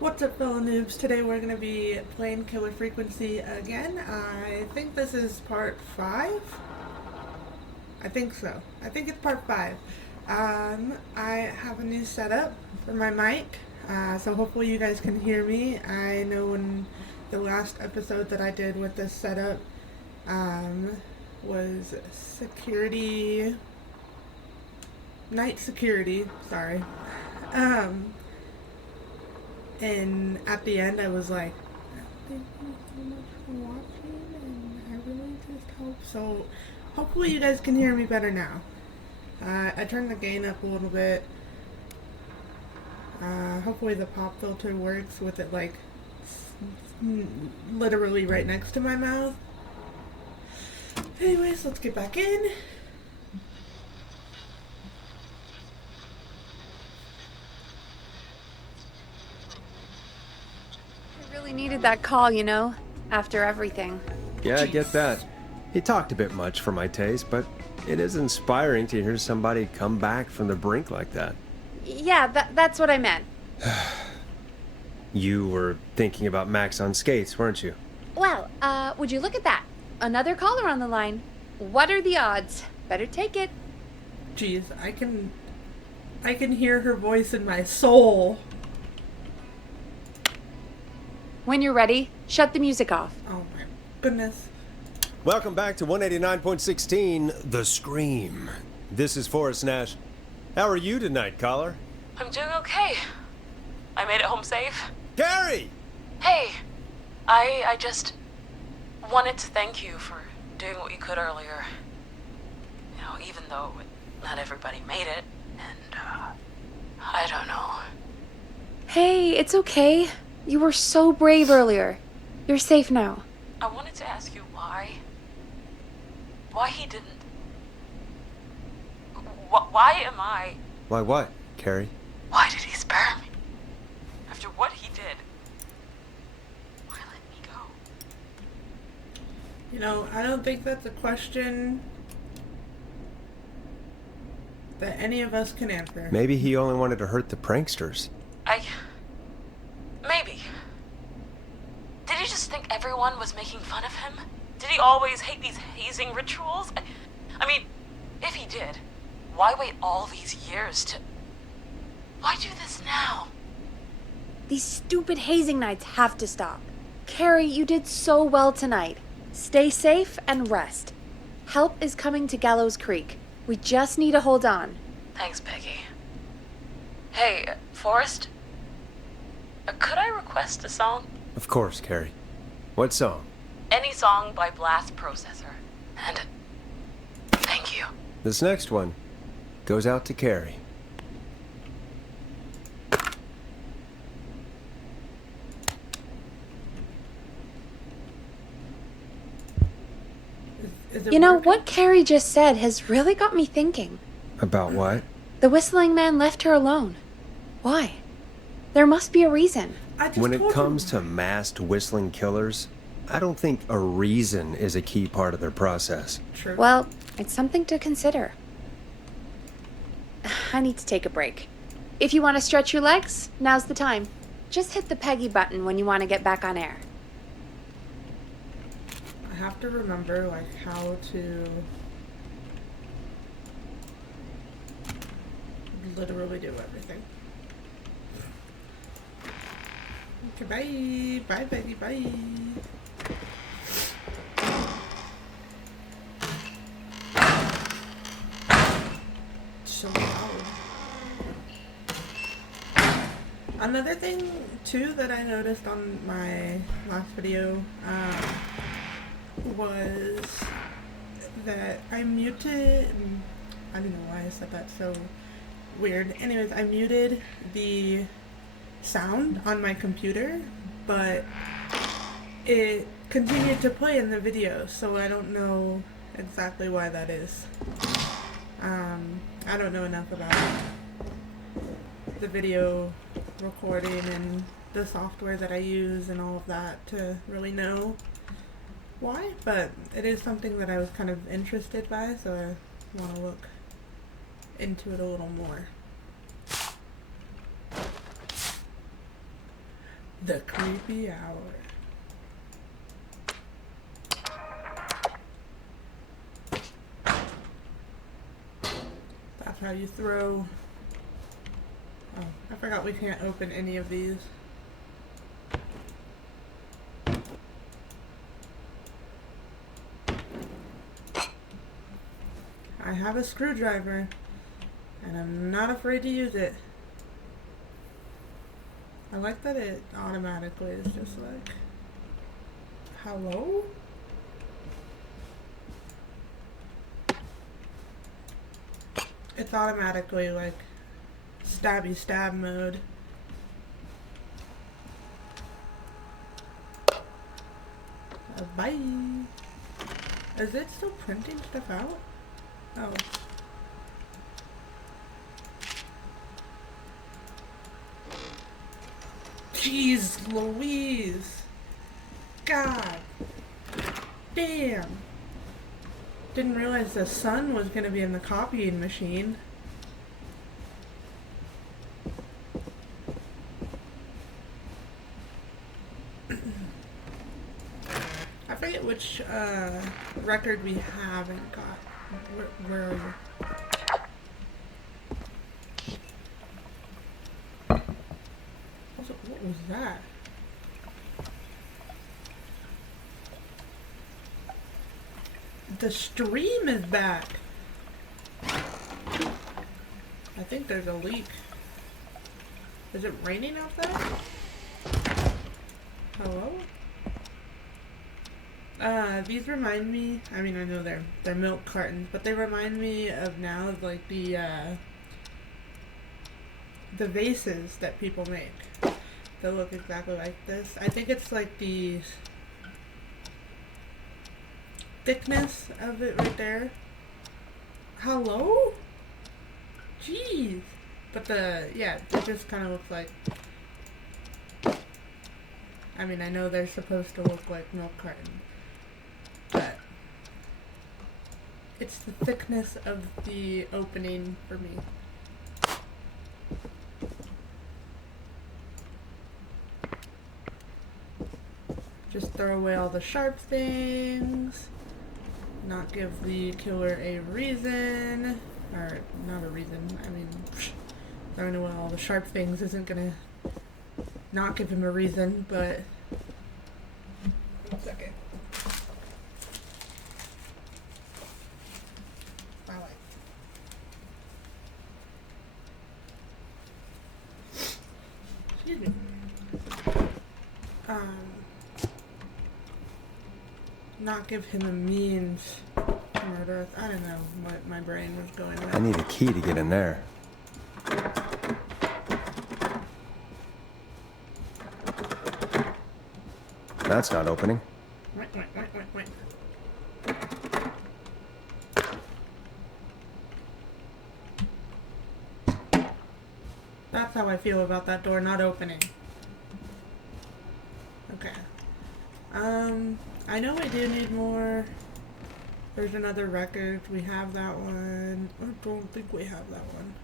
What's up, fellow noobs? Today we're going to be playing Killer Frequency again. I think this is part 5? I think so. I think it's part 5. I have a new setup for my mic, so hopefully you guys can hear me. I know in the last episode that I did with this setup was night security, sorry. And at the end, I was like, thank you so much for watching, and I really just hope so. Hopefully, you guys can hear me better now. I turned the gain up a little bit. Hopefully, the pop filter works with it, like, literally right next to my mouth. Anyways, let's get back in. Needed that call, you know, after everything. Yeah, I get that. He talked a bit much for my taste, but it is inspiring to hear somebody come back from the brink like that. Yeah, that's what I meant. You were thinking about Max on skates, weren't you? Well, would you look at that? Another caller on the line. What are the odds? Better take it. Jeez, I can hear her voice in my soul. When you're ready, shut the music off. Oh my goodness. Welcome back to 189.16, The Scream. This is Forrest Nash. How are you tonight, caller? I'm doing okay. I made it home safe. Gary! Hey, I just wanted to thank you for doing what you could earlier. You know, even though not everybody made it, and, I don't know. Hey, it's okay. You were so brave earlier. You're safe now. I wanted to ask you why he didn't... Why am I... Why what, Carrie? Why did he spare me? After what he did, why let me go? You know, I don't think that's a question that any of us can answer. Maybe he only wanted to hurt the pranksters. Maybe. Did he just think everyone was making fun of him? Did he always hate these hazing rituals? I mean, if he did, why wait all these years to... Why do this now? These stupid hazing nights have to stop. Carrie, you did so well tonight. Stay safe and rest. Help is coming to Gallows Creek. We just need to hold on. Thanks, Peggy. Hey, Forrest? Could I request a song? Of course, Carrie. What song? Any song by Blast Processor. And thank you. This next one goes out to Carrie. Is it You know, working? what Carrie just said has really got me thinking. About what? The whistling man left her alone. Why? There must be a reason. When it comes to masked whistling killers, I don't think a reason is a key part of their process. True. Well, it's something to consider. I need to take a break. If you want to stretch your legs, now's the time. Just hit the Peggy button when you want to get back on air. I have to remember, like, how to literally do everything. Okay, bye. Bye, Betty, bye. So loud. Another thing, too, that I noticed on my last video, was that I muted... I don't know why I said that so weird. Anyways, I muted the sound on my computer, but it continued to play in the video, so I don't know exactly why that is. I don't know enough about the video recording and the software that I use and all of that to really know why, but it is something that I was kind of interested by, so I want to look into it a little more. The creepy hour. That's how you throw. Oh, I forgot we can't open any of these. I have a screwdriver, and I'm not afraid to use it. I like that it automatically is just like, hello? It's automatically like stabby stab mode. Bye. Is it still printing stuff out? Oh. Jeez Louise. God. Damn. Didn't realize the sun was gonna be in the copying machine. I forget which record we haven't got. Where are you? What was that? The stream is back. I think there's a leak. Is it raining out there? Hello? These remind me, I mean, I know they're milk cartons, but they remind me of now of like the vases that people make. They look exactly like this. I think it's like the thickness of it right there. Hello? Jeez. But yeah, it just kind of looks like, I mean, I know they're supposed to look like milk cartons, but it's the thickness of the opening for me. Just throw away all the sharp things, not give the killer a reason, or not a reason, I mean, throwing away all the sharp things isn't gonna not give him a reason, but... 1 second. Excuse me. Not give him a means to murder us. I don't know what my brain was going with. I need a key to get in there. That's not opening. Wait. That's how I feel about that door not opening. Okay. I know we do need more. There's another record. We have that one. I don't think we have that one.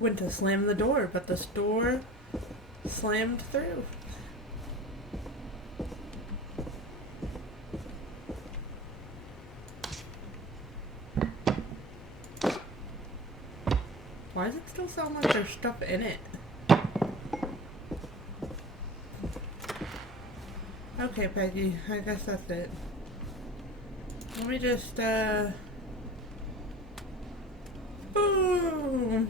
Went to slam the door, but the door slammed through. Why does it still sound like there's stuff in it? Okay, Peggy, I guess that's it. Let me just, boom!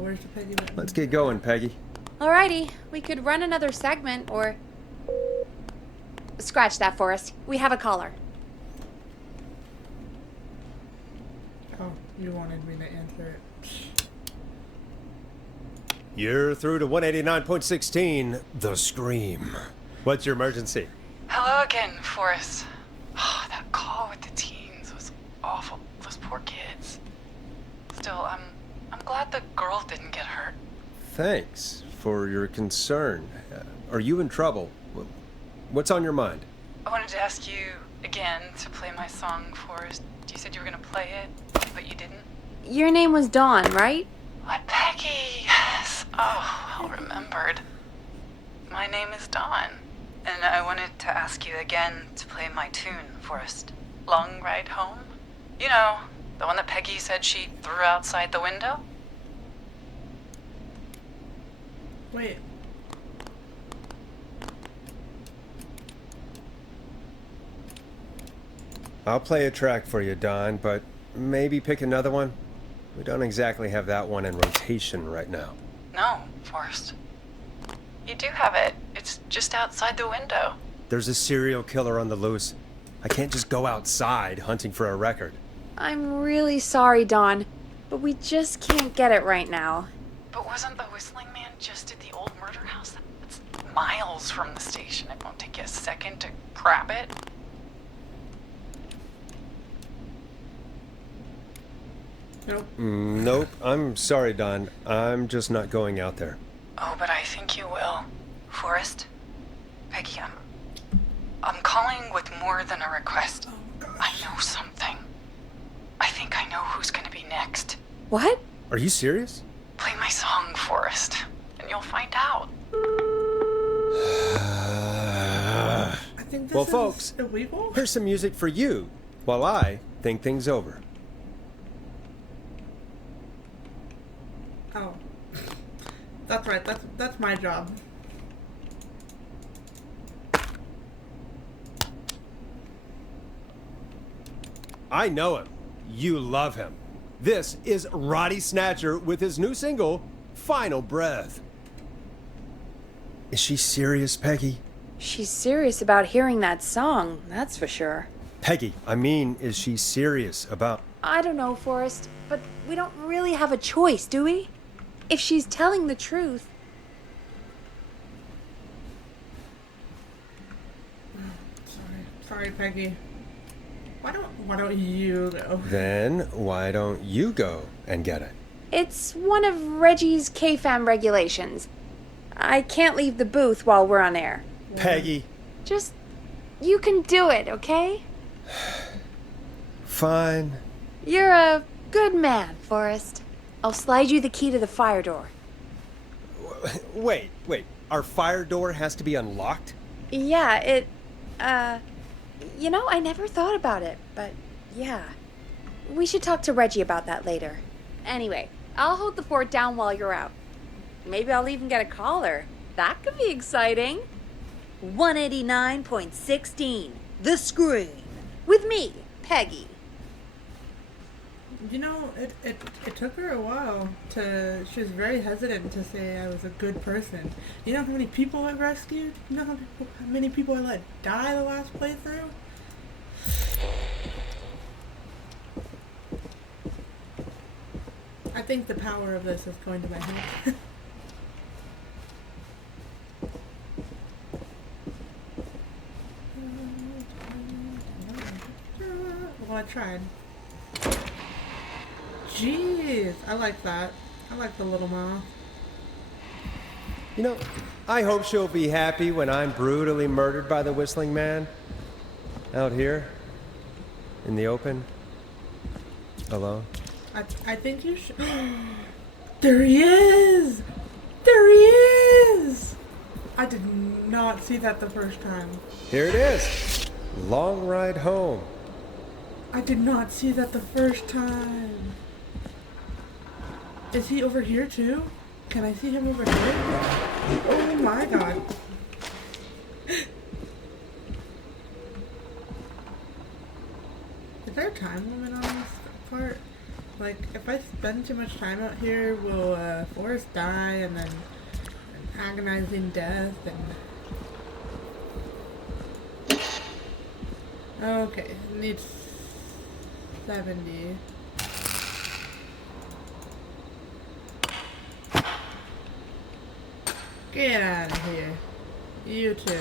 Where's the Peggy button? Let's get going, Peggy. Alrighty, we could run another segment, or... Scratch that, Forrest. We have a caller. Oh. You wanted me to answer it. You're through to 189.16, The Scream. What's your emergency? Hello again, Forrest. Oh, that call with the teens was awful. Those poor kids. Still, I'm glad the girl didn't get hurt. Thanks for your concern. Are you in trouble? What's on your mind? I wanted to ask you again to play my song, Forrest. You said you were gonna play it, but you didn't. Your name was Dawn, right? What, Peggy? Yes. Oh, well remembered. My name is Dawn, and I wanted to ask you again to play my tune, Forrest. Long Ride Home? You know, the one that Peggy said she threw outside the window? Wait. I'll play a track for you, Don, but maybe pick another one. We don't exactly have that one in rotation right now. No, Forrest. You do have it. It's just outside the window. There's a serial killer on the loose. I can't just go outside hunting for a record. I'm really sorry, Dawn, but we just can't get it right now. But wasn't the Whistling Man just at the old murder house? It's miles from the station. It won't take you a second to grab it. Nope. Nope. I'm sorry, Don. I'm just not going out there. Oh, but I think you will. Forrest? Peggy, I'm calling with more than a request. I know something. I think I know who's gonna be next. What? Are you serious? Play my song, Forrest, and you'll find out. I think this Well, is folks, illegal. here's some music for you while I think things over. Oh. That's right. That's my job. I know him. You love him. This is Roddy Snatcher with his new single, Final Breath. Is she serious, Peggy? She's serious about hearing that song, that's for sure. Peggy, I mean, is she serious about... I don't know, Forrest, but we don't really have a choice, do we? If she's telling the truth. Sorry, Peggy. Why don't you go? Then why don't you go and get it? It's one of Reggie's K-Fam regulations. I can't leave the booth while we're on air. Peggy. Just, you can do it, okay? Fine. You're a good man, Forrest. I'll slide you the key to the fire door. Wait. Our fire door has to be unlocked? Yeah, you know, I never thought about it, but yeah. We should talk to Reggie about that later. Anyway, I'll hold the fort down while you're out. Maybe I'll even get a caller. That could be exciting. 189.16, The Scream. With me, Peggy. You know, it took her a while she was very hesitant to say I was a good person. You know how many people I've rescued? You know how many people I let die the last playthrough? I think the power of this is going to my head. Well, I tried. Jeez, I like that. I like the little moth. You know, I hope she'll be happy when I'm brutally murdered by the Whistling Man. Out here. In the open. Alone. I think you should. There he is! There he is! I did not see that the first time. Here it is. Long Ride Home. I did not see that the first time. Is he over here too? Can I see him over here? Oh my god. Is there a time limit on this part? Like, if I spend too much time out here, will Forrest die and then an agonizing death and... Okay, it needs 70. Get out of here. You too.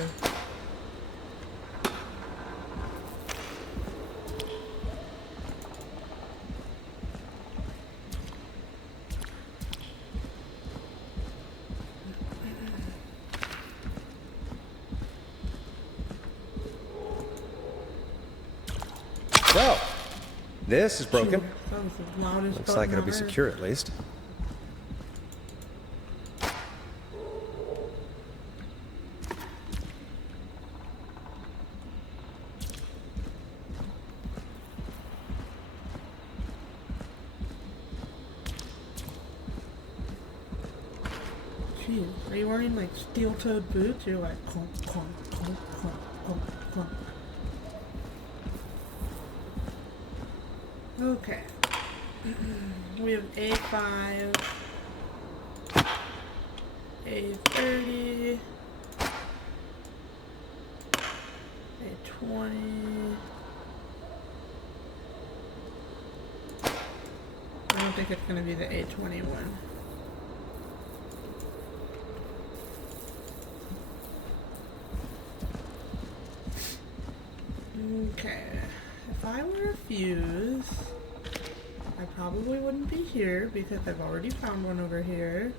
Well, this is broken. That was the loudest Looks like button it'll on be earth. secure at least. Jeez, are you wearing like steel-toed boots? You're like clunk, clunk, clunk, clunk, clunk, clunk. Okay. We have A5, A30, A20. I don't think it's gonna be the A21. Okay, if I were a fuse, I probably wouldn't be here because I've already found one over here.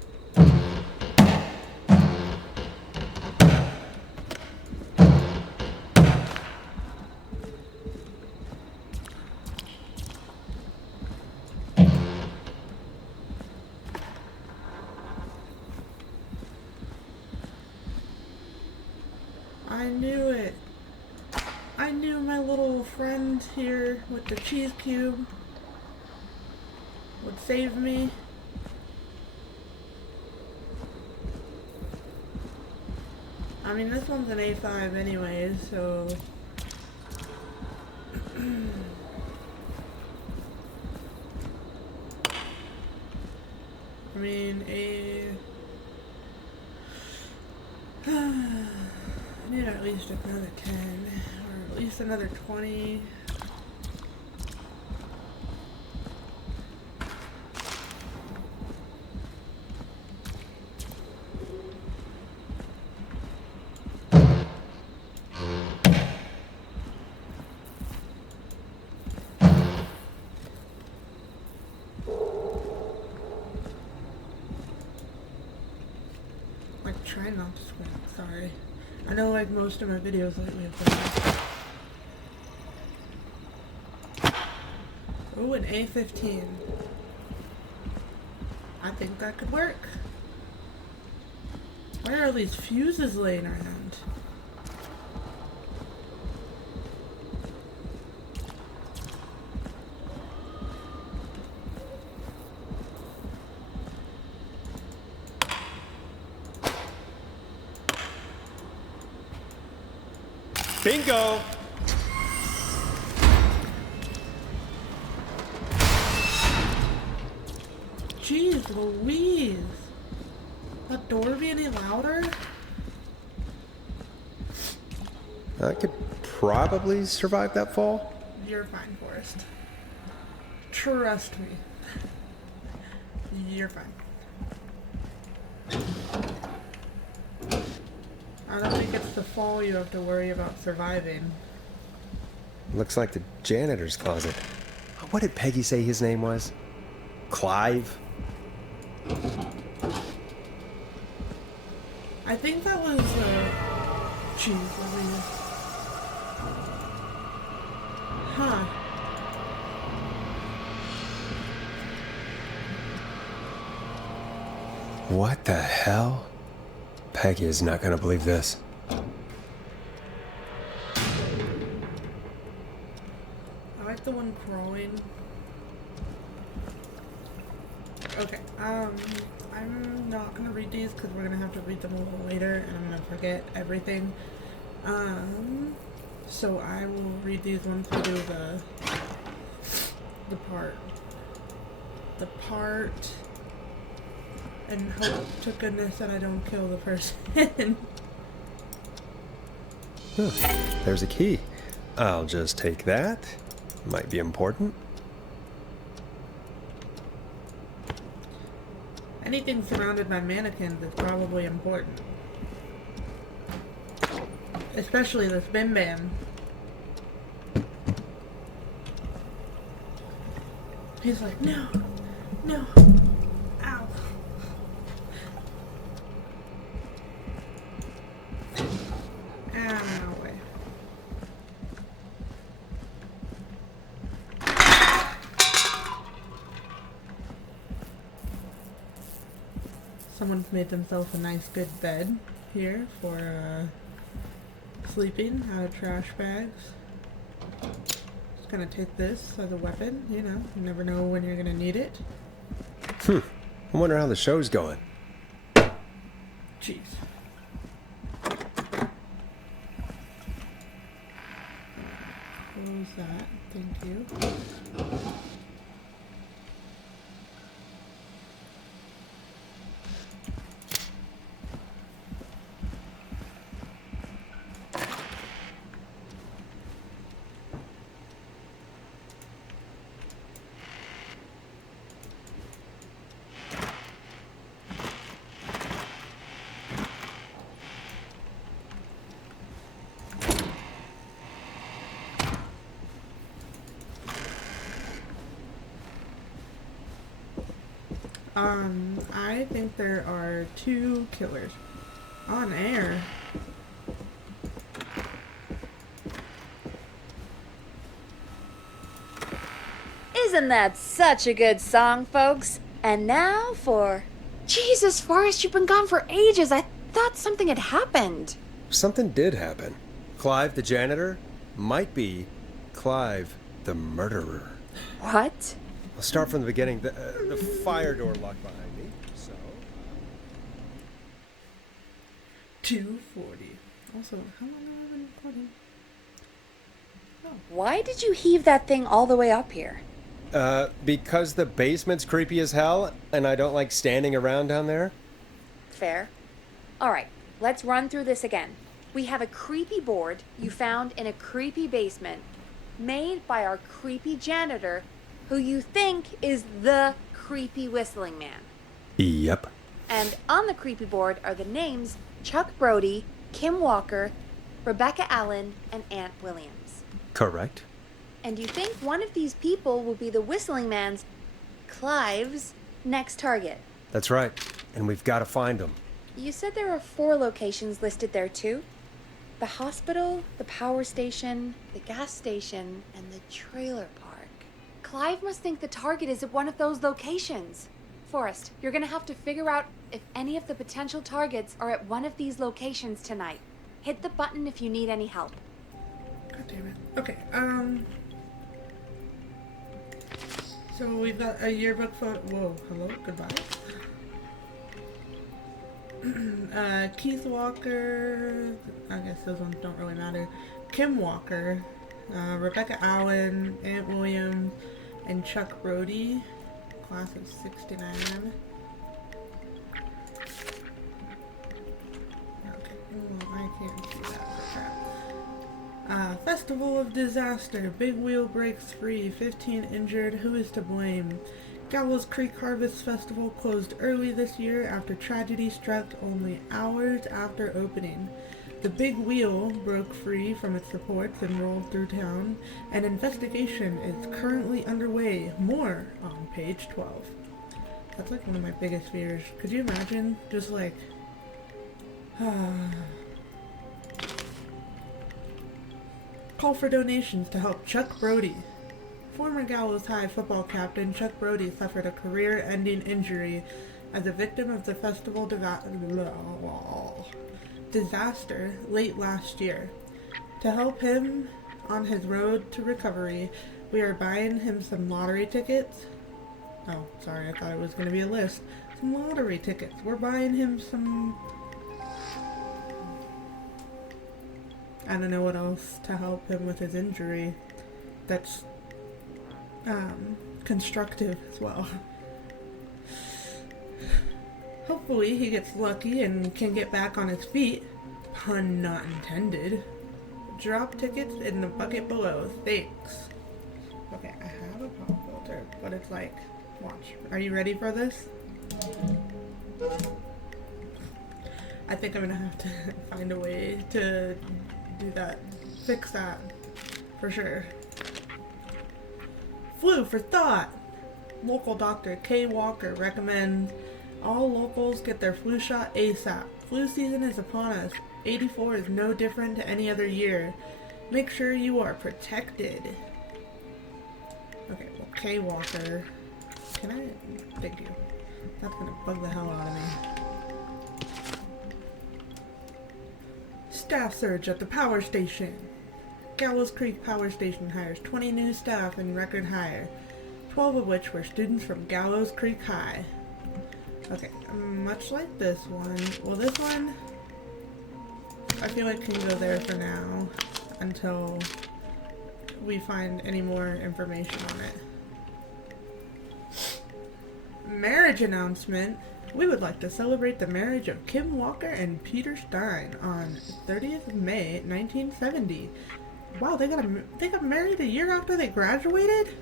I knew it. I knew my little friend here with the cheese cube would save me. I mean, this one's an A5 anyways, so... I mean, I need at least another 10, or at least another 20. Like, try not to sweat, sorry. I know like most of my videos lately have been. Ooh, an A15. I think that could work. Where are these fuses laying around? Bingo! Jeez Louise! That door be any louder? I could probably survive that fall. You're fine, Forrest. Trust me. You're fine. I don't think it's the fall you have to worry about surviving. Looks like the janitor's closet. What did Peggy say his name was? Clive? I think that was, jeez, Louise. Huh. What the hell? Peggy is not gonna believe this. I like the one crawling. Okay, I'm not gonna read these because we're gonna have to read them a little later and I'm gonna forget everything. So I will read these once we do the part, and hope to goodness that I don't kill the person. There's a key. I'll just take that. Might be important. Anything surrounded by mannequins is probably important. Especially this Bim Bam. He's like, no, no, ow. Ow, way. Someone's made themselves a nice good bed here for sleeping out of trash bags. Just gonna take this as a weapon, you know, you never know when you're gonna need it. I wonder how the show's going. Jeez. Close that, thank you. I think there are 2 killers on air. Isn't that such a good song, folks? And now for... Jesus, Forrest, you've been gone for ages. I thought something had happened. Something did happen. Clive, the janitor, might be Clive, the murderer. What? I'll start from the beginning. The fire door locked behind me, so... 2:40. Also, how long have I been recording? Why did you heave that thing all the way up here? Because the basement's creepy as hell, and I don't like standing around down there. Fair. All right, let's run through this again. We have a creepy board you found in a creepy basement made by our creepy janitor who you think is the creepy whistling man. Yep. And on the creepy board are the names Chuck Brody, Kim Walker, Rebecca Allen, and Aunt Williams. Correct. And you think one of these people will be the whistling man's, Clive's, next target. That's right. And we've got to find him. You said there are 4 locations listed there too? The hospital, the power station, the gas station, and the trailer park. Clive must think the target is at one of those locations. Forrest, you're gonna have to figure out if any of the potential targets are at one of these locations tonight. Hit the button if you need any help. God damn it. Okay, so we've got a yearbook photo. Whoa, hello, goodbye. Keith Walker, I guess those ones don't really matter. Kim Walker, Rebecca Allen, Aunt Williams, and Chuck Brody, class of 69. Okay, well, I can't see that for crap. Festival of Disaster, Big Wheel breaks free, 15 injured, who is to blame? Gallows Creek Harvest Festival closed early this year after tragedy struck only hours after opening. The Big Wheel broke free from its supports and rolled through town. An investigation is currently underway. More on page 12. That's like one of my biggest fears. Could you imagine? Just like... Call for donations to help Chuck Brody. Former Gallows High football captain Chuck Brody suffered a career-ending injury as a victim of the festival disaster late last year. To help him on his road to recovery, we are buying him some lottery tickets. Oh, sorry, I thought it was going to be a list. Some lottery tickets. We're buying him some... I don't know what else to help him with his injury. That's constructive as well. Hopefully he gets lucky and can get back on his feet. Pun not intended. Drop tickets in the bucket below. Thanks. Okay, I have a pop filter, but it's like, watch. Are you ready for this? I think I'm gonna have to find a way to do that. Fix that. For sure. Flu for thought! Local doctor K. Walker recommends all locals get their flu shot ASAP. Flu season is upon us. 84 is no different to any other year. Make sure you are protected. Okay, well, K. Walker. Can I? Thank you. That's gonna bug the hell out of me. Staff surge at the power station. Gallows Creek Power Station hires 20 new staff in record hire, 12 of which were students from Gallows Creek High. Okay, much like this one. Well, this one, I feel like can go there for now until we find any more information on it. Marriage announcement. We would like to celebrate the marriage of Kim Walker and Peter Stein on 30th of May, 1970. Wow, they got married a year after they graduated?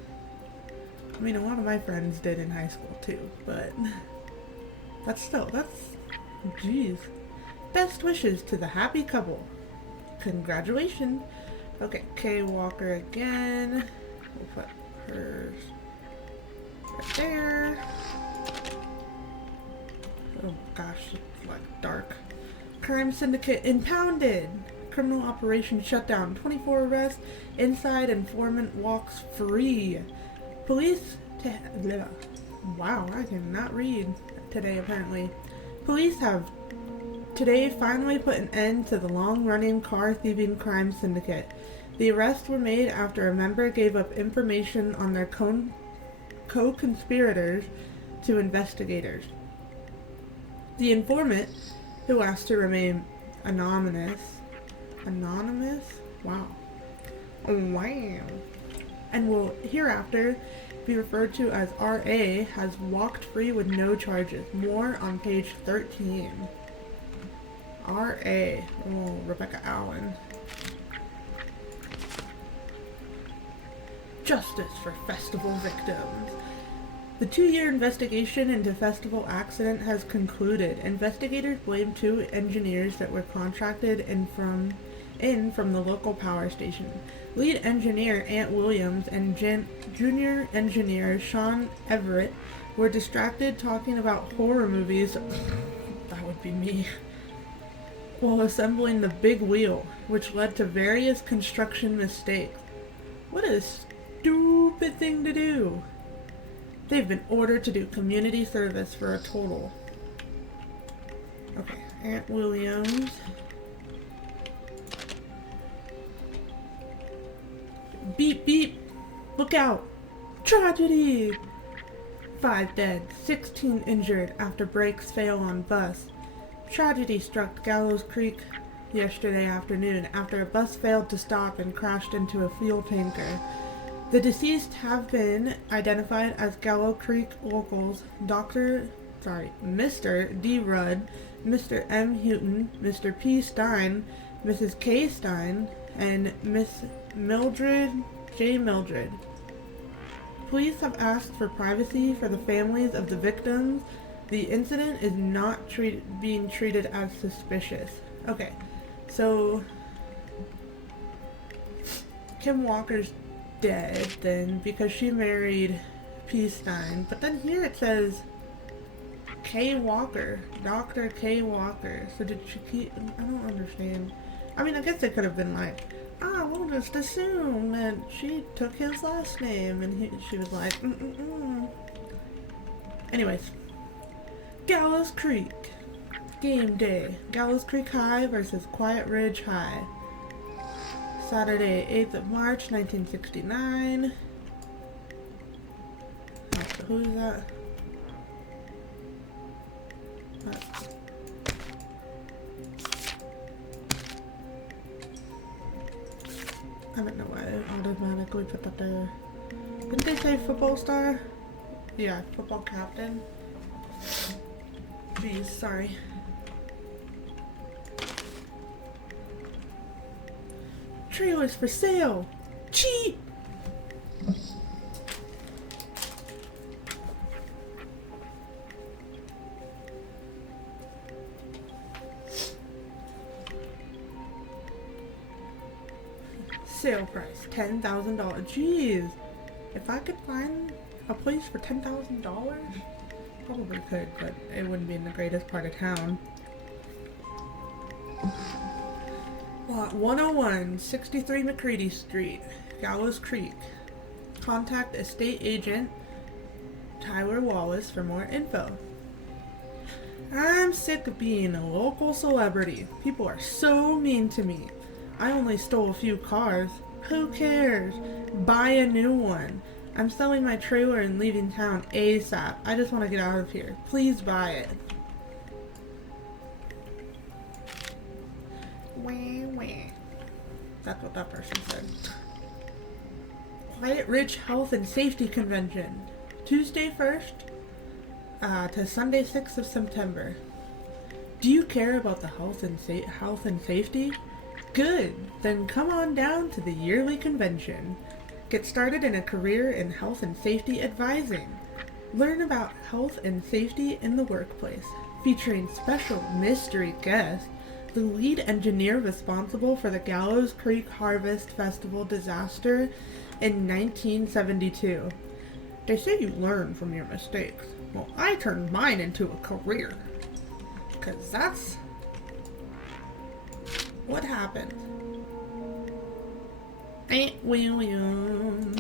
I mean, a lot of my friends did in high school too, but that's jeez. Best wishes to the happy couple. Congratulations. Okay, Kay Walker again. We'll put hers right there. Oh gosh, it's like dark. Crime syndicate impounded. Criminal operation shut down. 24 arrests. Inside informant walks free. Police wow, I cannot read today apparently. Police have today finally put an end to the long-running car thieving crime syndicate. The arrests were made after a member gave up information on their co-conspirators to investigators. The informant, who asked to remain anonymous? Wow. Wow. And will hereafter be referred to as R.A. has walked free with no charges. More on page 13. R.A. Oh, Rebecca Allen. Justice for festival victims. The 2-year investigation into festival accident has concluded. Investigators blame 2 engineers that were contracted in from the local power station. Lead engineer Ant Williams and junior engineer Sean Everett were distracted talking about horror movies. That would be me. While assembling the big wheel, which led to various construction mistakes. What a stupid thing to do. They've been ordered to do community service for a total. Okay, Ant Williams. Beep beep! Look out! Tragedy! 5 dead, 16 injured after brakes fail on bus. Tragedy struck Gallows Creek yesterday afternoon after a bus failed to stop and crashed into a fuel tanker. The deceased have been identified as Gallows Creek locals Mr. D. Rudd, Mr. M. Houghton, Mr. P. Stein, Mrs. K. Stein, and Miss Mildred J. Mildred. Police have asked for privacy for the families of the victims. The incident is not being treated as suspicious. Okay, so Kim Walker's dead then because she married P. Stein, but then here it says K. Walker, Dr. K. Walker. So did she keep? I don't understand. I mean, I guess it could have been like, we'll just assume that she took his last name, and she was like, Anyways, Gallows Creek. Game day. Gallows Creek High versus Quiet Ridge High. Saturday, 8th of March, 1969. Who is that? I don't know why I automatically put that there. Didn't they say football star? Yeah, football captain. Jeez, sorry. Trailers for sale! Cheap! sale price, $10,000. Jeez. If I could find a place for $10,000, probably could, but it wouldn't be in the greatest part of town. Lot 101, 63 McCready Street, Gallows Creek. Contact estate agent Tyler Wallace for more info. I'm sick of being a local celebrity. People are so mean to me. I only stole a few cars. Who cares? Buy a new one. I'm selling my trailer and leaving town ASAP. I just want to get out of here. Please buy it. Wah, wah. That's what that person said. Quiet Ridge Health and Safety Convention. Tuesday 1st to Sunday 6th of September. Do you care about the health and safety? Good. Then come on down to the yearly convention. Get started in a career in health and safety advising. Learn about health and safety in the workplace, featuring special mystery guests, the lead engineer responsible for the Gallows Creek Harvest Festival disaster in 1972. They say you learn from your mistakes. Well, I turned mine into a career. 'Cause that's what happened. Aunt William.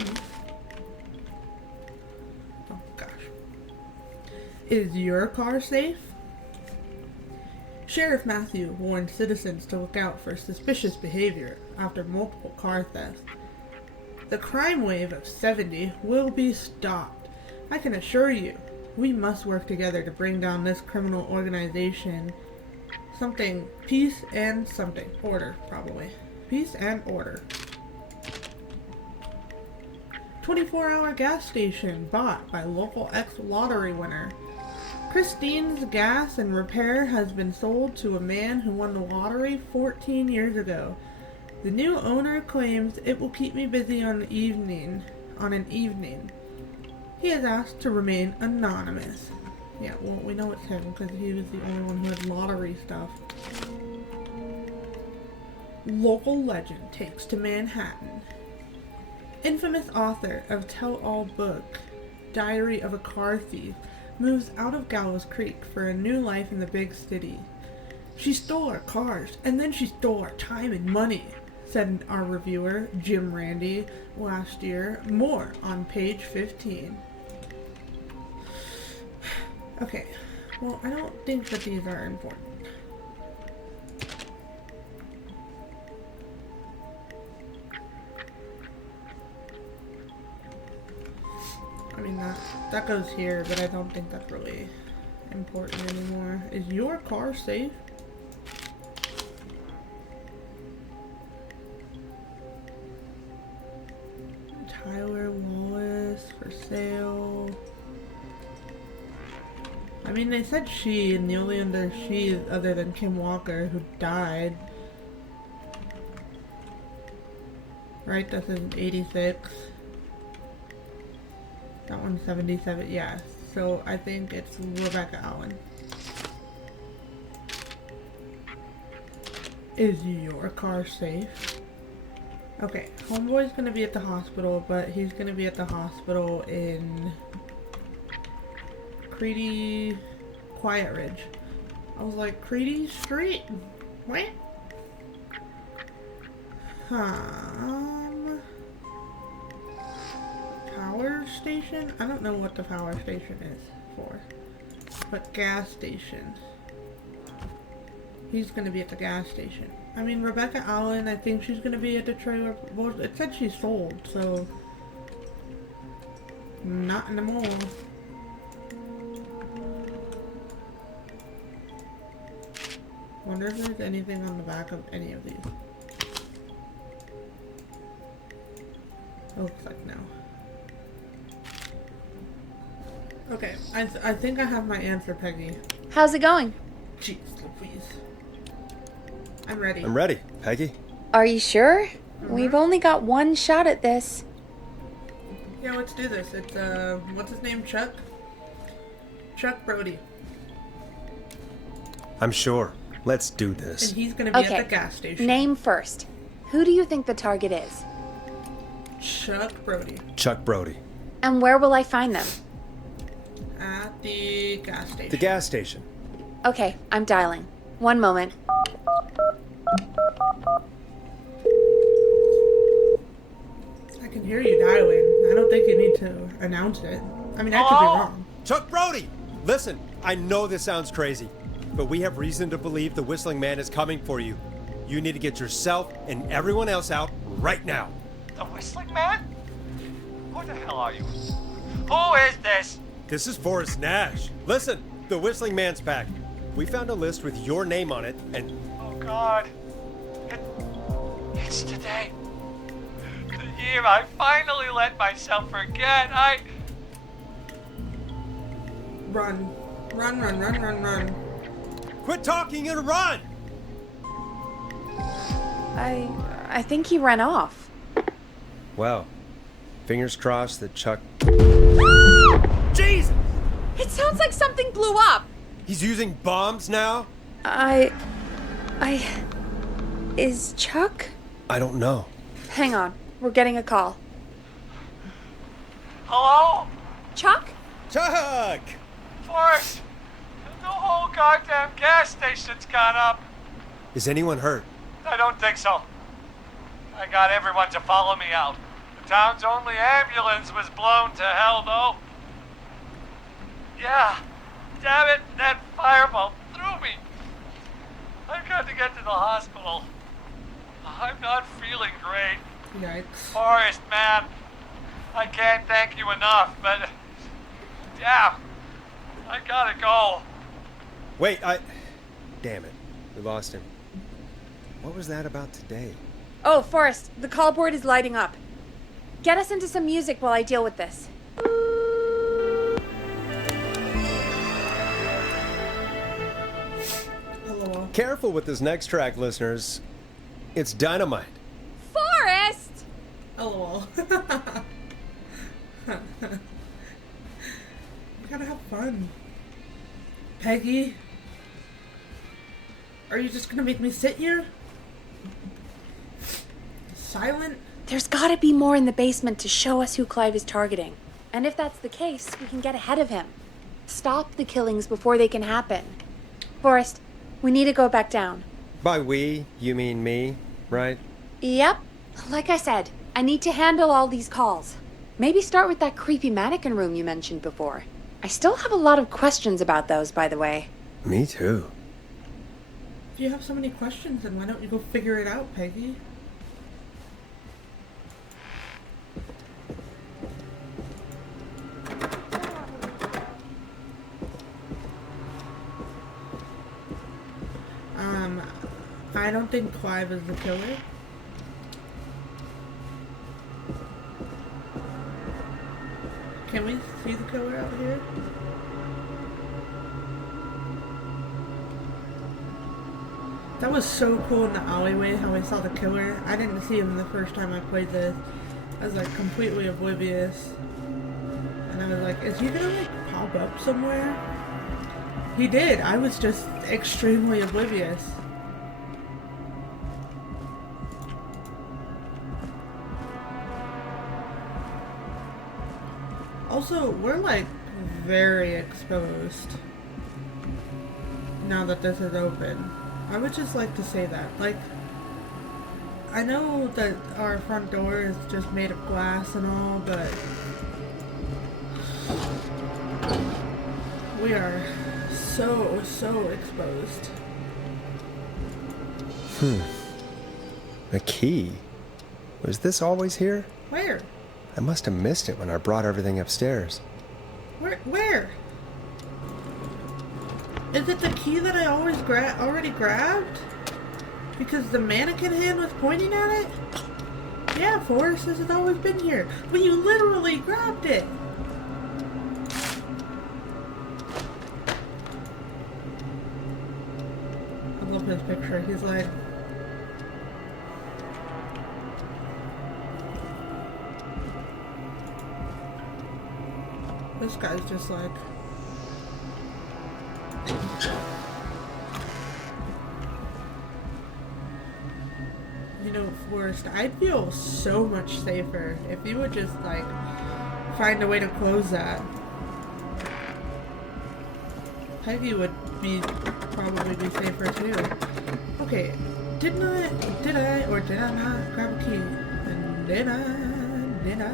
Oh gosh. Is your car safe? Sheriff Matthew warned citizens to look out for suspicious behavior after multiple car thefts. The crime wave of 70 will be stopped. I can assure you, we must work together to bring down this criminal organization. Something, peace and something. Order, probably. Peace and order. 24-hour gas station bought by local ex-lottery winner. Christine's Gas and Repair has been sold to a man who won the lottery 14 years ago. The new owner claims it will keep me busy on an evening. He has asked to remain anonymous. Yeah, well, we know it's him because he was the only one who had lottery stuff. Local legend takes to Manhattan. Infamous author of tell-all book, Diary of a Car Thief, moves out of Gallows Creek for a new life in the big city. She stole our cars, and then she stole our time and money, said our reviewer, Jim Randy, last year. More on page 15. Okay, well, I don't think that these are important. I mean, that goes here, but I don't think that's really important anymore. Is your car safe? Tyler Wallace for sale. I mean, they said she, and the only other she other than Kim Walker, who died. Right, this is 86. That one's 77, yeah. So I think it's Rebecca Allen. Is your car safe? Okay, homeboy's gonna be at the hospital, but he's gonna be at the hospital in Creedy, Quiet Ridge. I was like, Creedy Street? What? Power station? I don't know what the power station is for. But gas station. He's gonna be at the gas station. I mean, Rebecca Allen, I think she's gonna be at the trailer. Well, it said she sold, so. Not anymore. Wonder if there's anything on the back of any of these. Looks like no. Okay, I think I have my answer, Peggy. How's it going? Jeez Louise. I'm ready. I'm ready, Peggy. Are you sure? We've only got one shot at this. Yeah, let's do this. It's, what's his name? Chuck? Chuck Brody. I'm sure. Let's do this. And he's gonna be at the gas station. Name first. Who do you think the target is? Chuck Brody. Chuck Brody. And where will I find them? At the gas station. The gas station. Okay, I'm dialing. One moment. I can hear you dialing. I don't think you need to announce it. I mean, I could be wrong. Chuck Brody! Listen, I know this sounds crazy, but we have reason to believe the Whistling Man is coming for you. You need to get yourself and everyone else out right now. The Whistling Man? Who the hell are you? Who is this? This is Forrest Nash. Listen, the Whistling Man's back. We found a list with your name on it, and... Oh, God. It's today. The year I finally let myself forget. Run. Run, run, run, run, run. Quit talking and run! I think he ran off. Well, fingers crossed that Chuck... Jesus! It sounds like something blew up. He's using bombs now? Is Chuck? I don't know. Hang on, we're getting a call. Hello? Chuck? Chuck! Forrest! The whole goddamn gas station's gone up. Is anyone hurt? I don't think so. I got everyone to follow me out. The town's only ambulance was blown to hell, though. Yeah. Damn it, that fireball threw me. I've got to get to the hospital. I'm not feeling great. Yikes. Forrest, man. I can't thank you enough, but... yeah. I gotta go. Wait, Damn it. We lost him. What was that about today? Oh, Forrest, the call board is lighting up. Get us into some music while I deal with this. LOL. Careful with this next track, listeners. It's dynamite. Forrest! LOL. You gotta have fun. Peggy? Are you just gonna make me sit here? Silent? There's gotta be more in the basement to show us who Clive is targeting. And if that's the case, we can get ahead of him. Stop the killings before they can happen. Forrest, we need to go back down. By we, you mean me, right? Yep. Like I said, I need to handle all these calls. Maybe start with that creepy mannequin room you mentioned before. I still have a lot of questions about those, by the way. Me too. If you have so many questions, then why don't you go figure it out, Peggy? I don't think Clive is the killer. Can we see the killer out here? That was so cool in the alleyway how I saw the killer. I didn't see him the first time I played this. I was like completely oblivious. And I was like, is he gonna like pop up somewhere? He did. I was just extremely oblivious. Also, we're like very exposed now that this is open. I would just like to say that. Like, I know that our front door is just made of glass and all, but we are so exposed. A key? Was this always here? Where? I must have missed it when I brought everything upstairs. Where? Is it the key that I already grabbed? Because the mannequin hand was pointing at it? Yeah, Forrest, this has always been here. But you literally grabbed it. I love his picture. He's like... This guy's just like... You know, worst. I'd feel so much safer if you would just, like, find a way to close that. Peggy would probably be safer too. Okay, did I or did I not grab a key? And did I? Did I?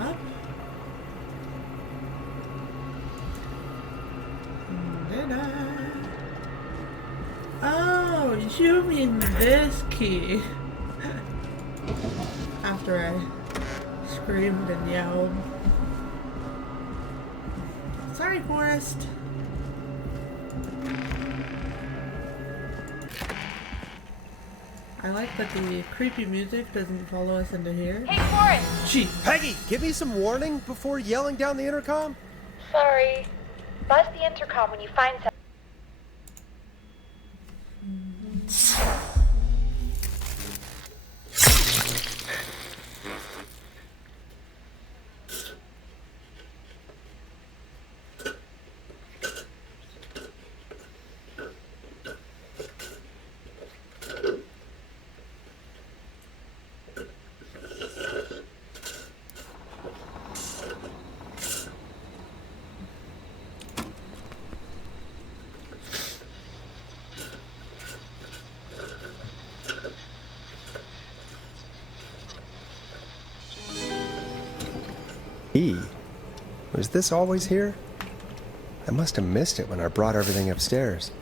Up? Did I? Oh, you mean this key? After I screamed and yelled. Sorry, Forrest. I like that the creepy music doesn't follow us into here. Hey, Forrest! Gee, Peggy, give me some warning before yelling down the intercom. Sorry. Buzz the intercom when you find something. Was this always here? I must have missed it when I brought everything upstairs.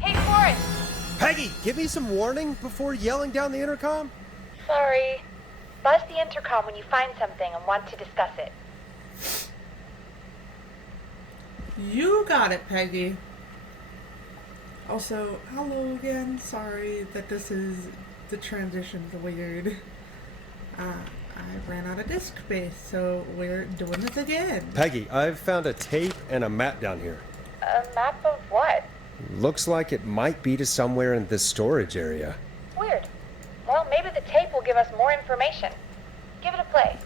Hey, Forrest! Peggy, give me some warning before yelling down the intercom. Sorry. Buzz the intercom when you find something and want to discuss it. You got it, Peggy. Also, hello again. Sorry that the transition's weird. I ran out of disk space, so we're doing this again. Peggy, I've found a tape and a map down here. A map of what? Looks like it might be to somewhere in this storage area. Weird. Well, maybe the tape will give us more information. Give it a play.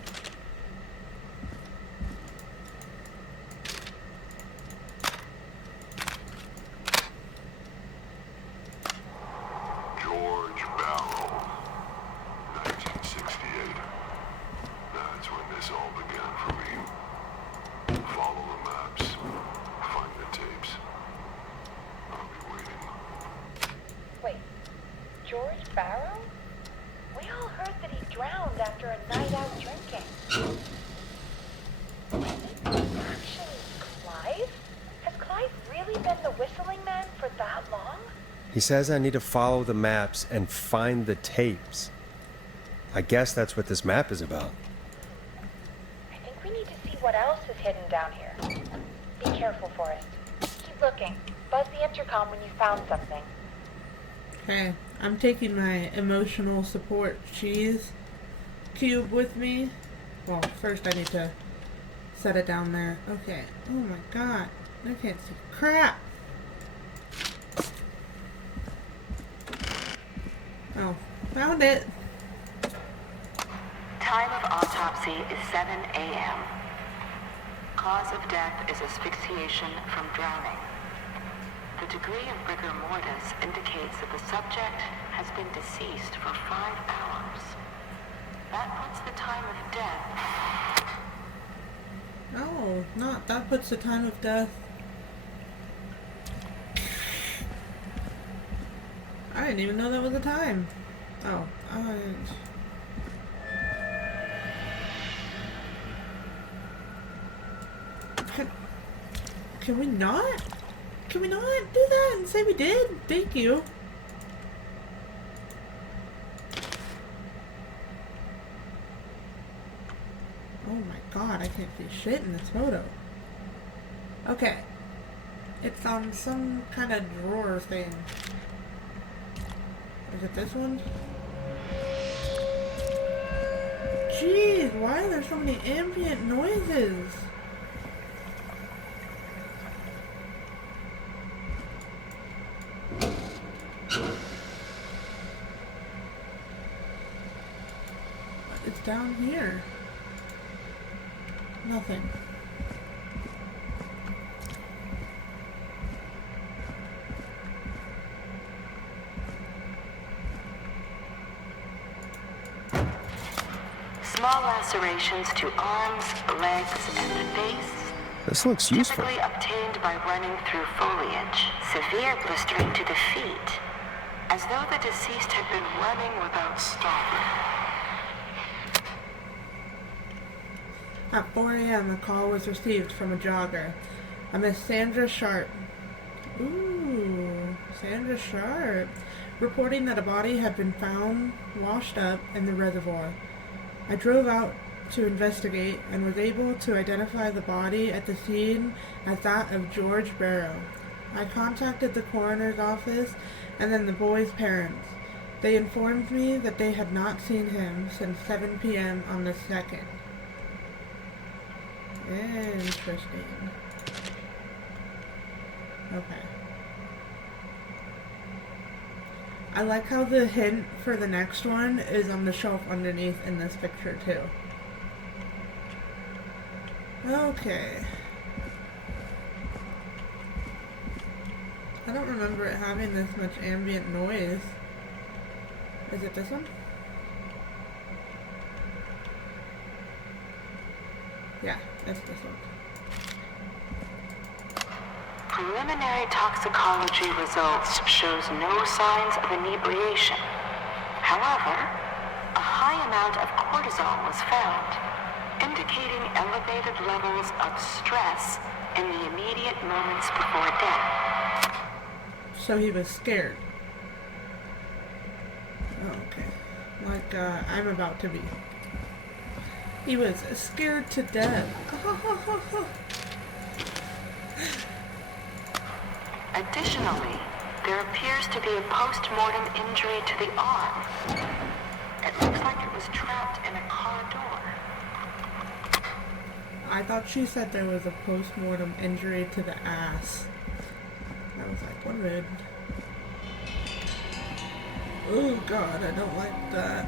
George Barrow, 1968. That's when this all began for me. Follow the maps, find the tapes. I'll be waiting. Wait, George Barrow? We all heard that he drowned after a night out drinking. Actually, Clive? Has Clive really been the whistling man for that long? He says I need to follow the maps and find the tapes. I guess that's what this map is about. I think we need to see what else is hidden down here. Be careful, Forrest. Keep looking. Buzz the intercom when you found something. Okay, I'm taking my emotional support cheese cube with me. Well, first I need to set it down there. Okay. Oh my god. I can't see crap. Oh, found it. Time of autopsy is 7 a.m. Cause of death is asphyxiation from drowning. The degree of rigor mortis indicates that the subject has been deceased for 5 hours. That puts the time of death. No, not that puts the time of death. I didn't even know that was a time. Oh, Can we not? Can we not do that and say we did? Thank you. Oh my god, I can't see shit in this photo. Okay. It's on some kind of drawer thing. Is it this one? Jeez, why are there so many ambient noises? is down here? Nothing. Small lacerations to arms, legs, and face. This looks useful. Typically obtained by running through foliage. Severe blistering to the feet, as though the deceased had been running without stopping. At 4 a.m., a call was received from a jogger, a Miss Sandra Sharp. Ooh, Sandra Sharp. Reporting that a body had been found washed up in the reservoir. I drove out to investigate and was able to identify the body at the scene as that of George Barrow. I contacted the coroner's office and then the boy's parents. They informed me that they had not seen him since 7 p.m. on the 2nd. Interesting. Okay. I like how the hint for the next one is on the shelf underneath in this picture too. Okay. I don't remember it having this much ambient noise. Is it this one? Yeah, it's this one. Preliminary toxicology results shows no signs of inebriation. However, a high amount of cortisol was found, indicating elevated levels of stress in the immediate moments before death. So he was scared. Oh, okay. Like, I'm about to be. He was scared to death. Additionally, there appears to be a post-mortem injury to the arm. It looks like it was trapped in a car door. I thought she said there was a post-mortem injury to the ass. I was like, what a... Oh god, I don't like that.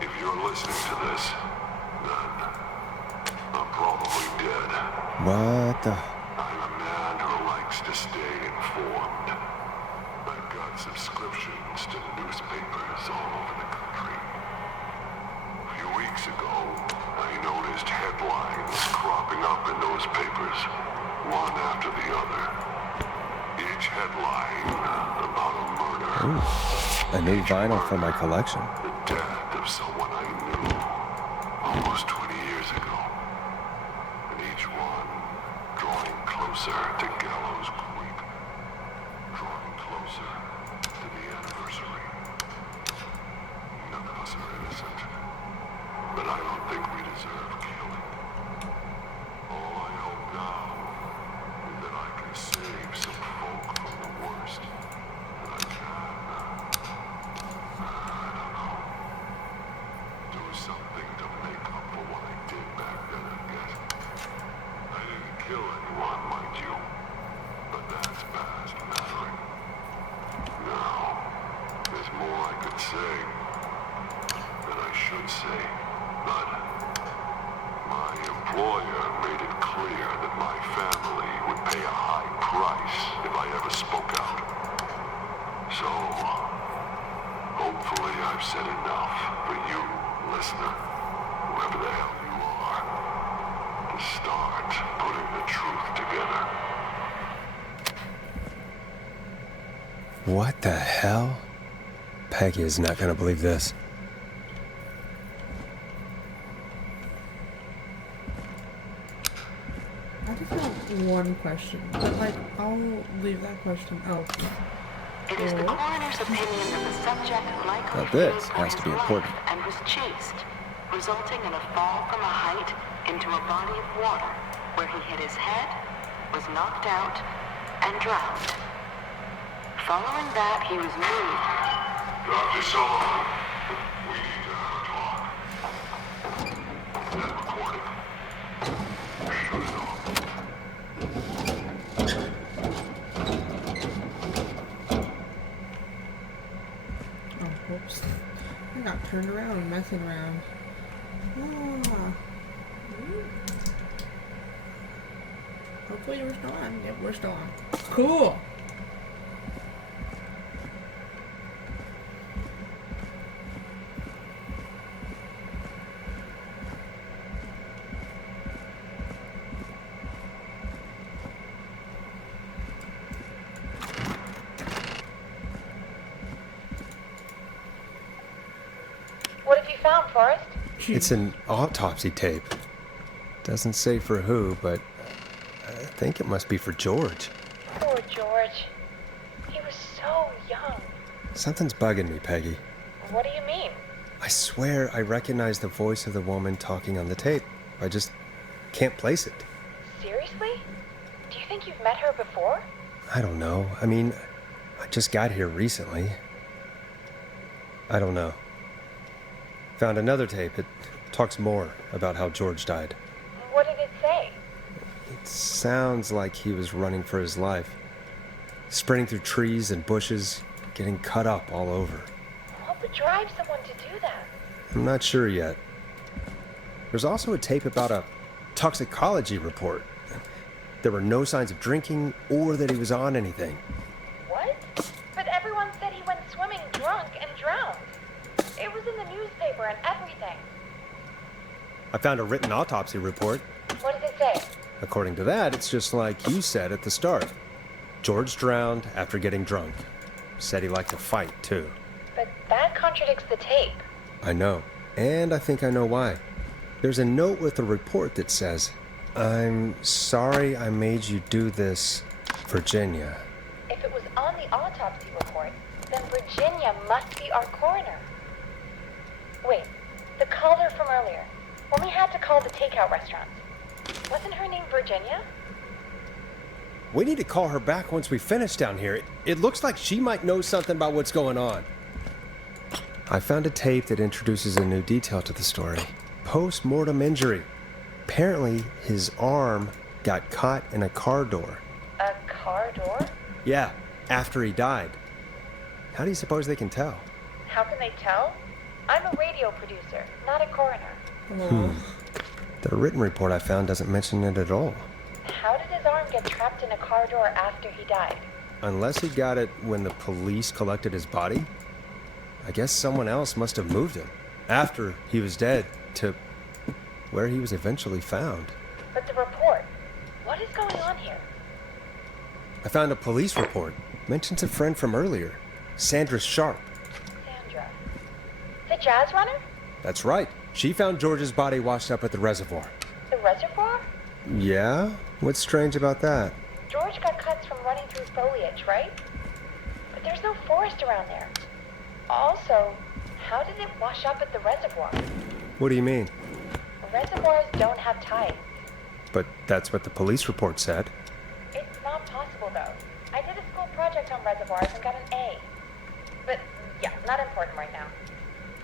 If you're listening to this, then I'm probably dead. What the? I'm a man who likes to stay informed. I've got subscriptions to newspapers all over the country. A few weeks ago, I noticed headlines cropping up in those papers, one after the other. Each headline about a murder. Ooh, a new vinyl for my collection. The death of someone I knew almost 20 years ago. And each one drawing closer to Gallows Creek. Drawing closer to the anniversary. None of us are innocent. But I don't think we deserve killing. All I hope now is that I can save some folk from the worst that I can. I don't know. Do something to make up for what I did back then, I guess. I didn't kill anyone, mind you. But that's past mattering. Now, there's more I could say. Than I should say. But my employer made it clear that my family would pay a high price if I ever spoke out. So, hopefully I've said enough for you, listener, whoever the hell you are, to start putting the truth together. What the hell? Peggy is not gonna believe this. I just have one question, but like, I'll leave that question. Oh. It is the coroner's opinion that the subject likely Now this fled has to for be his important. life and was chased, resulting in a fall from a height into a body of water, where he hit his head, was knocked out, and drowned. Following that, he was moved. Dr. Sullivan, we need to have a talk. That recording. Shut it off. Oops. I got turned around messing around. Ah. Hopefully we're still on. Yep, we're still on. Cool. What have you found, Forrest? It's an autopsy tape. Doesn't say for who, but I think it must be for George. Poor George. He was so young. Something's bugging me, Peggy. What do you mean? I swear I recognize the voice of the woman talking on the tape. I just can't place it. Seriously? Do you think you've met her before? I don't know. I mean, I just got here recently. I don't know. Found another tape. It talks more about how George died. What did it say? It sounds like he was running for his life. Sprinting through trees and bushes, getting cut up all over. What would drive someone to do that? I'm not sure yet. There's also a tape about a toxicology report. There were no signs of drinking or that he was on anything. What? But everyone said he went swimming drunk and drowned. It was in the newspaper and everything. I found a written autopsy report. What does it say? According to that, it's just like you said at the start. George drowned after getting drunk. Said he liked to fight, too. But that contradicts the tape. I know. And I think I know why. There's a note with the report that says, "I'm sorry I made you do this, Virginia." If it was on the autopsy report, then Virginia must be our coroner. Wait, the caller from earlier, when we had to call the takeout restaurants, wasn't her name Virginia? We need to call her back once we finish down here. It looks like she might know something about what's going on. I found a tape that introduces a new detail to the story. Post-mortem injury. Apparently, his arm got caught in a car door. A car door? Yeah, after he died. How do you suppose they can tell? How can they tell? I'm a radio producer, not a coroner. The written report I found doesn't mention it at all. How did his arm get trapped in a car door after he died? Unless he got it when the police collected his body, I guess someone else must have moved him after he was dead to where he was eventually found. But the report, what is going on here? I found a police report. Mentions a friend from earlier, Sandra Sharp. Sandra. The jazz runner? That's right. She found George's body washed up at the reservoir. The reservoir? Yeah? What's strange about that? George got cuts from running through foliage, right? But there's no forest around there. Also, how did it wash up at the reservoir? What do you mean? Reservoirs don't have tides. But that's what the police report said. It's not possible, though. I did a school project on reservoirs and got an A. But, yeah, not important right now.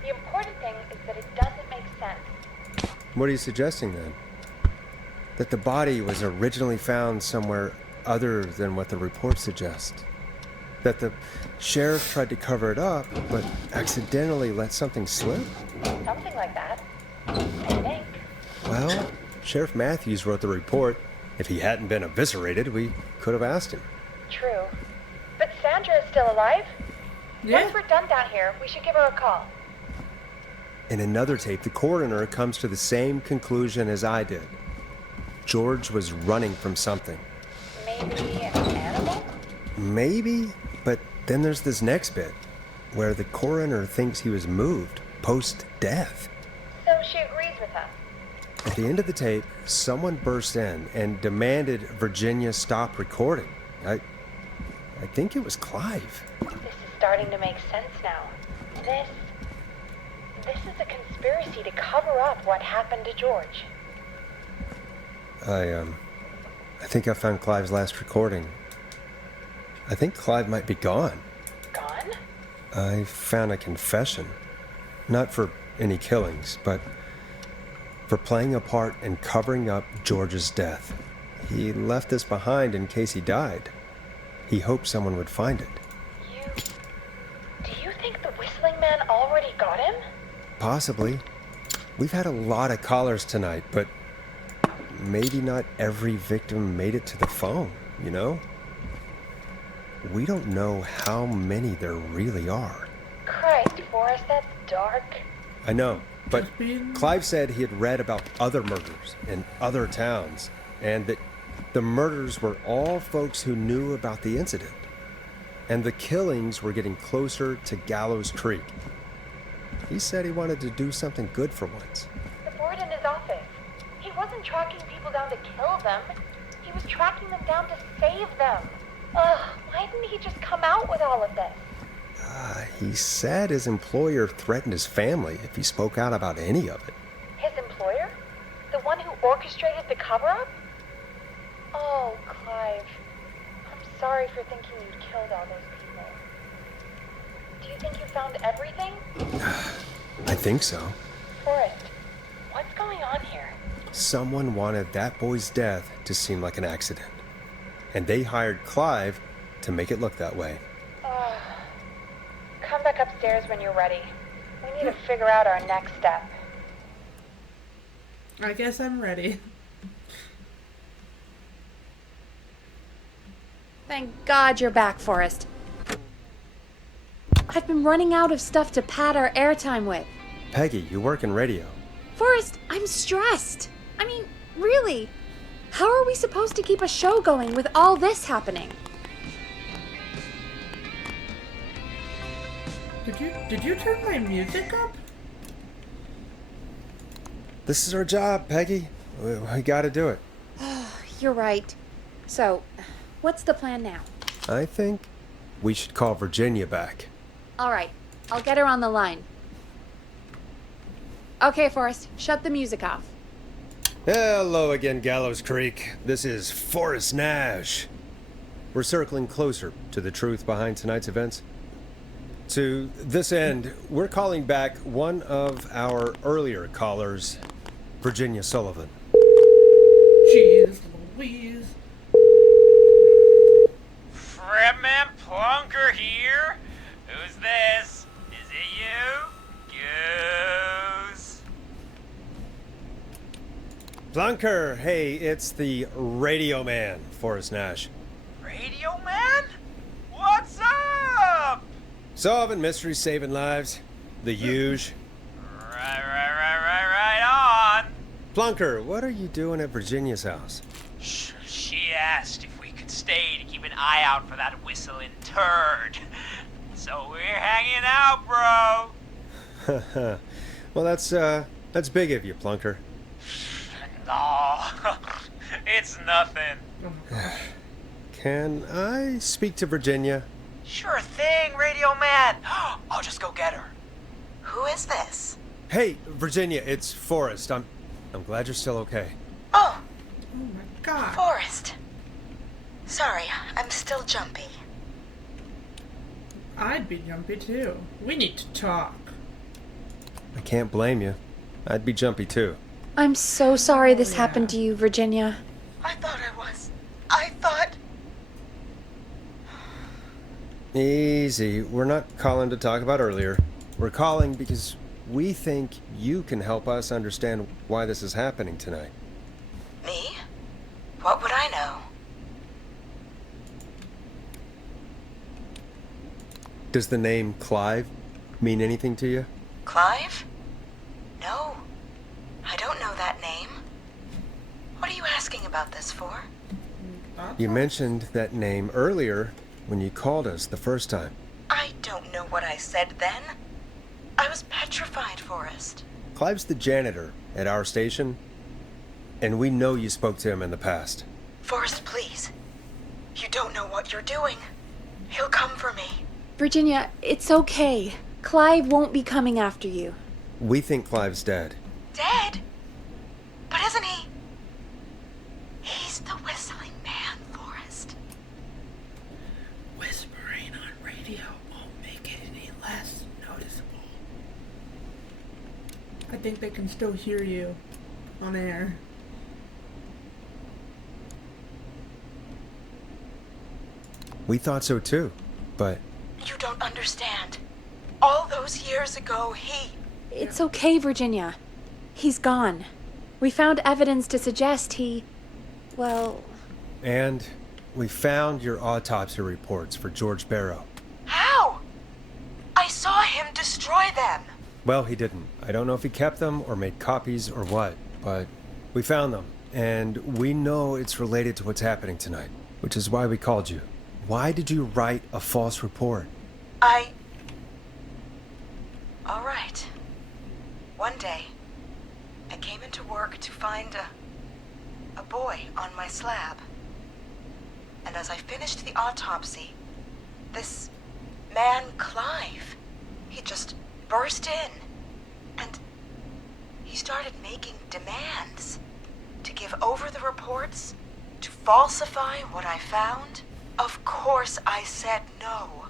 The important thing is that it doesn't make sense. What are you suggesting then? That the body was originally found somewhere other than what the report suggests? That the sheriff tried to cover it up, but accidentally let something slip? Something like that. I think. Well, Sheriff Matthews wrote the report. If he hadn't been eviscerated, we could have asked him. True. But Sandra is still alive? Yeah. Once we're done down here, we should give her a call. In another tape, the coroner comes to the same conclusion as I did. George was running from something. Maybe an animal? Maybe, but then there's this next bit, where the coroner thinks he was moved post-death. So she agrees with us. At the end of the tape, someone burst in and demanded Virginia stop recording. I think it was Clive. This is starting to make sense now. This is a conspiracy to cover up what happened to George. I think I found Clive's last recording. I think Clive might be gone. Gone? I found a confession. Not for any killings, but for playing a part in covering up George's death. He left this behind in case he died. He hoped someone would find it. Do you think the Whistling Man Possibly. We've had a lot of callers tonight, but maybe not every victim made it to the phone, you know? We don't know how many there really are. Christ, Forrest, that's dark. I know, but Just being- Clive said he had read about other murders in other towns, and that the murders were all folks who knew about the incident. And the killings were getting closer to Gallows Creek. He said he wanted to do something good for once. The board in his office. He wasn't tracking people down to kill them. He was tracking them down to save them. Ugh, why didn't he just come out with all of this? He said his employer threatened his family if he spoke out about any of it. His employer? The one who orchestrated the cover-up? Oh, Clive. I'm sorry for thinking you'd killed all those people. Do you think you found everything? I think so. Forrest, what's going on here? Someone wanted that boy's death to seem like an accident. And they hired Clive to make it look that way. Come back upstairs when you're ready. We need to figure out our next step. I guess I'm ready. Thank God you're back, Forrest. I've been running out of stuff to pad our airtime with. Peggy, you work in radio. Forrest, I'm stressed. I mean, really. How are we supposed to keep a show going with all this happening? Did you turn my music up? This is our job, Peggy. We gotta do it. You're right. So, what's the plan now? I think we should call Virginia back. All right, I'll get her on the line. Okay, Forrest, shut the music off. Hello again, Gallows Creek. This is Forrest Nash. We're circling closer to the truth behind tonight's events. To this end, we're calling back one of our earlier callers, Virginia Sullivan. Jeez Louise. Fredman Plunker here? Who's this? Is it you? Goose? Plunker, hey, it's the radio man, Forrest Nash. Radio Man? What's up? Solving mysteries, saving lives. The huge. Right on. Plunker, what are you doing at Virginia's house? She asked if we could stay to keep an eye out for that whistling turd. So we're hanging out, bro. Well, that's big of you, Plunker. No, it's nothing. Can I speak to Virginia? Sure thing, Radio Man. I'll just go get her. Who is this? Hey, Virginia, it's Forrest. I'm glad you're still okay. Oh, Oh my God. Forrest. Sorry, I'm still jumpy. I'd be jumpy too. We need to talk. I can't blame you. I'd be jumpy too. I'm so sorry this yeah. happened to you, Virginia. I thought I was. I thought. Easy. We're not calling to talk about earlier. We're calling because we think you can help us understand why this is happening tonight. Me? What would I know? Does the name Clive mean anything to you? Clive? No. I don't know that name. What are you asking about this for? You mentioned that name earlier when you called us the first time. I don't know what I said then. I was petrified, Forrest. Clive's the janitor at our station, and we know you spoke to him in the past. Forrest, please. You don't know what you're doing. He'll come for me. Virginia, it's okay. Clive won't be coming after you. We think Clive's dead. Dead? But isn't he? He's the whistling man, Forrest. Whispering on radio won't make it any less noticeable. I think they can still hear you on air. We thought so too, but You don't understand. All those years ago, he... It's okay, Virginia. He's gone. We found evidence to suggest well... And we found your autopsy reports for George Barrow. How? I saw him destroy them. Well, he didn't. I don't know if he kept them or made copies or what, but we found them. And we know it's related to what's happening tonight, which is why we called you. Why did you write a false report? All right. One day, I came into work to find a boy on my slab. And as I finished the autopsy, this man, Clive, he just burst in. And he started making demands to give over the reports, to falsify what I found. Of course I said no.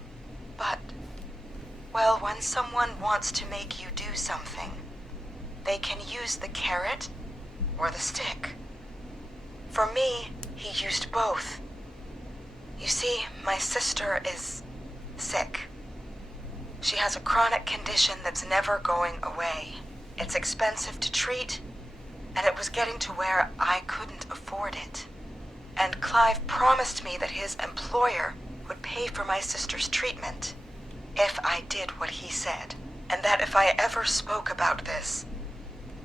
But, well, when someone wants to make you do something, they can use the carrot or the stick. For me, he used both. You see, my sister is sick. She has a chronic condition that's never going away. It's expensive to treat, and it was getting to where I couldn't afford it. And Clive promised me that his employer would pay for my sister's treatment if I did what he said, and that if I ever spoke about this,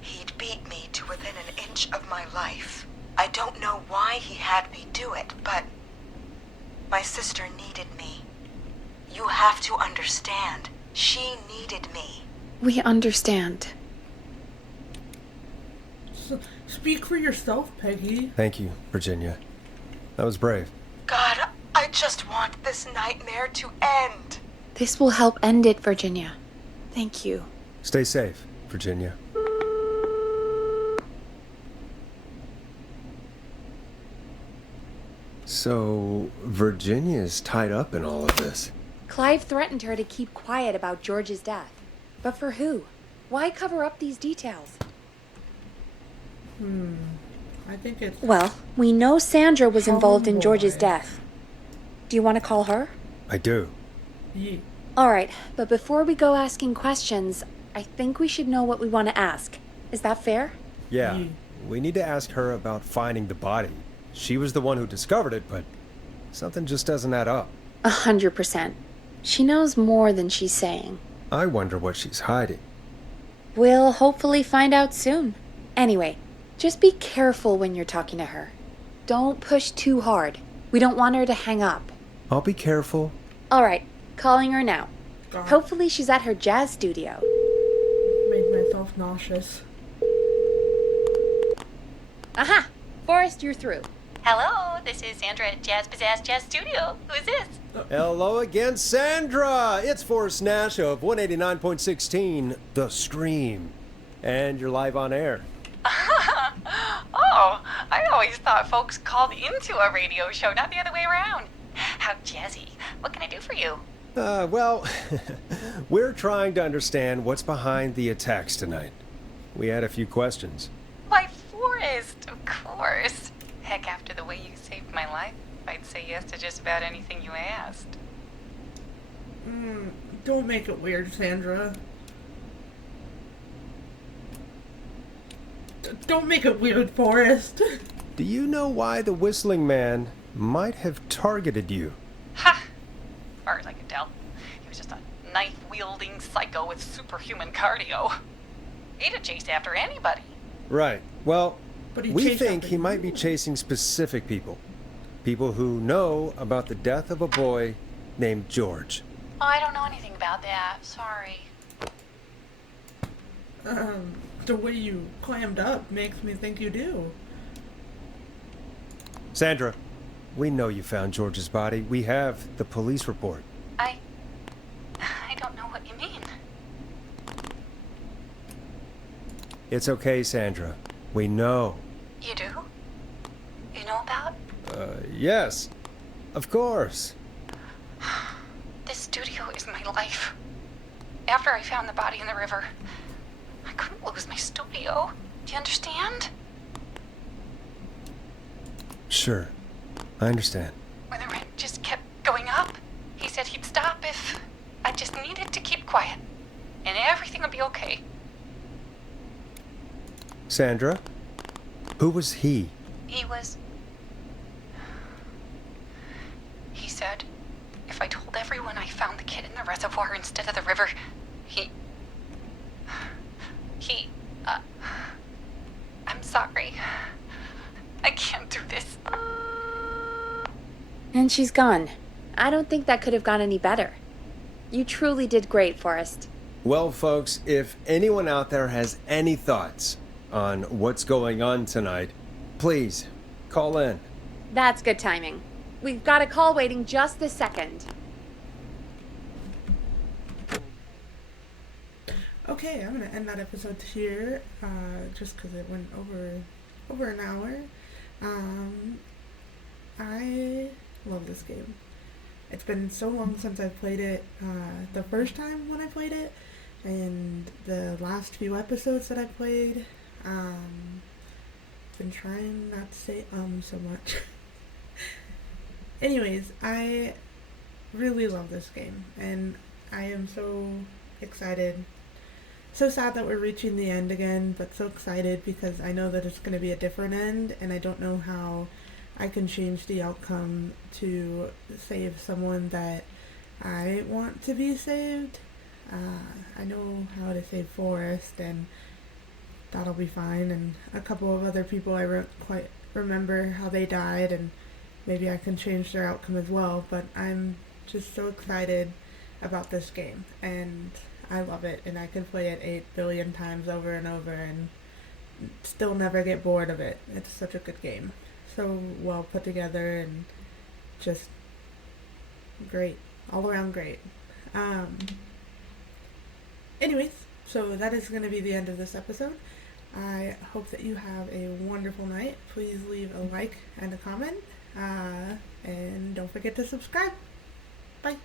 he'd beat me to within an inch of my life. I don't know why he had me do it, but my sister needed me. You have to understand, she needed me. We understand. Speak for yourself, Peggy. Thank you, Virginia. That was brave. God, I just want this nightmare to end. This will help end it, Virginia. Thank you. Stay safe, Virginia. So, Virginia's tied up in all of this. Clive threatened her to keep quiet about George's death. But for who? Why cover up these details? I think it's... Well, we know Sandra was involved in George's Homeboy. death. Do you want to call her? I do. Yeah. Alright, but before we go asking questions, I think we should know what we want to ask. Is that fair? Yeah, Yeah. we need to ask her about finding the body. She was the one who discovered it, but something just doesn't add up. 100%. She knows more than she's saying. I wonder what she's hiding. We'll hopefully find out soon. Anyway, just be careful when you're talking to her. Don't push too hard. We don't want her to hang up. I'll be careful. Alright, calling her now. God, Hopefully she's at her jazz studio. made myself nauseous. Aha! Forrest, you're through. Hello, this is Sandra at Jazz Pizzazz Jazz Studio. Who is this? Hello again, Sandra! It's Forrest Nash of 189.16, The Stream. And you're live on air. Oh, I always thought folks called into a radio show, not the other way around. How jazzy. What can I do for you? Well, we're trying to understand what's behind the attacks tonight. We had a few questions. Why, Forrest, of course. Heck, after the way you saved my life, I'd say yes to just about anything you asked. Don't make it weird, Sandra. Don't make it weird, Forrest. Do you know why the Whistling Man might have targeted you? Ha! As far as I could tell, he was just a knife-wielding psycho with superhuman cardio. He'd have chased after anybody. Right. Well, But he we chased think after he might be you. chasing specific people. People who know about the death of a boy named George. Oh, I don't know anything about that. Sorry. The way you clammed up makes me think you do. Sandra, we know you found George's body. We have the police report. I don't know what you mean. It's okay, Sandra. We know. You do? You know about? Yes. Of course. This studio is my life. After I found the body in the river, I couldn't lose my studio. Do you understand? Sure. I understand. When the rent just kept going up, he said he'd stop if I just needed to keep quiet. And everything would be okay. Sandra? Who was he? He said if I told everyone I found the kid in the reservoir instead of the river, I'm sorry. I can't do this. And she's gone. I don't think that could have gone any better. You truly did great, Forrest. Well, folks, if anyone out there has any thoughts on what's going on tonight, please call in. That's good timing. We've got a call waiting just this second. Okay, I'm gonna end that episode here, just because it went over an hour. I love this game. It's been so long since I've played it. The first time when I played it, and the last few episodes that I played, been trying not to say so much. Anyways, I really love this game, and I am so excited. So sad that we're reaching the end again, but so excited because I know that it's going to be a different end, and I don't know how I can change the outcome to save someone that I want to be saved. I know how to save Forrest, and that'll be fine, and a couple of other people I don't quite remember how they died, and maybe I can change their outcome as well, but I'm just so excited about this game, and I love it, and I can play it 8 billion times over and over and still never get bored of it. It's such a good game. So well put together and just great. All around great. Anyways, so that is going to be the end of this episode. I hope that you have a wonderful night. Please leave a like and a comment. And don't forget to subscribe. Bye.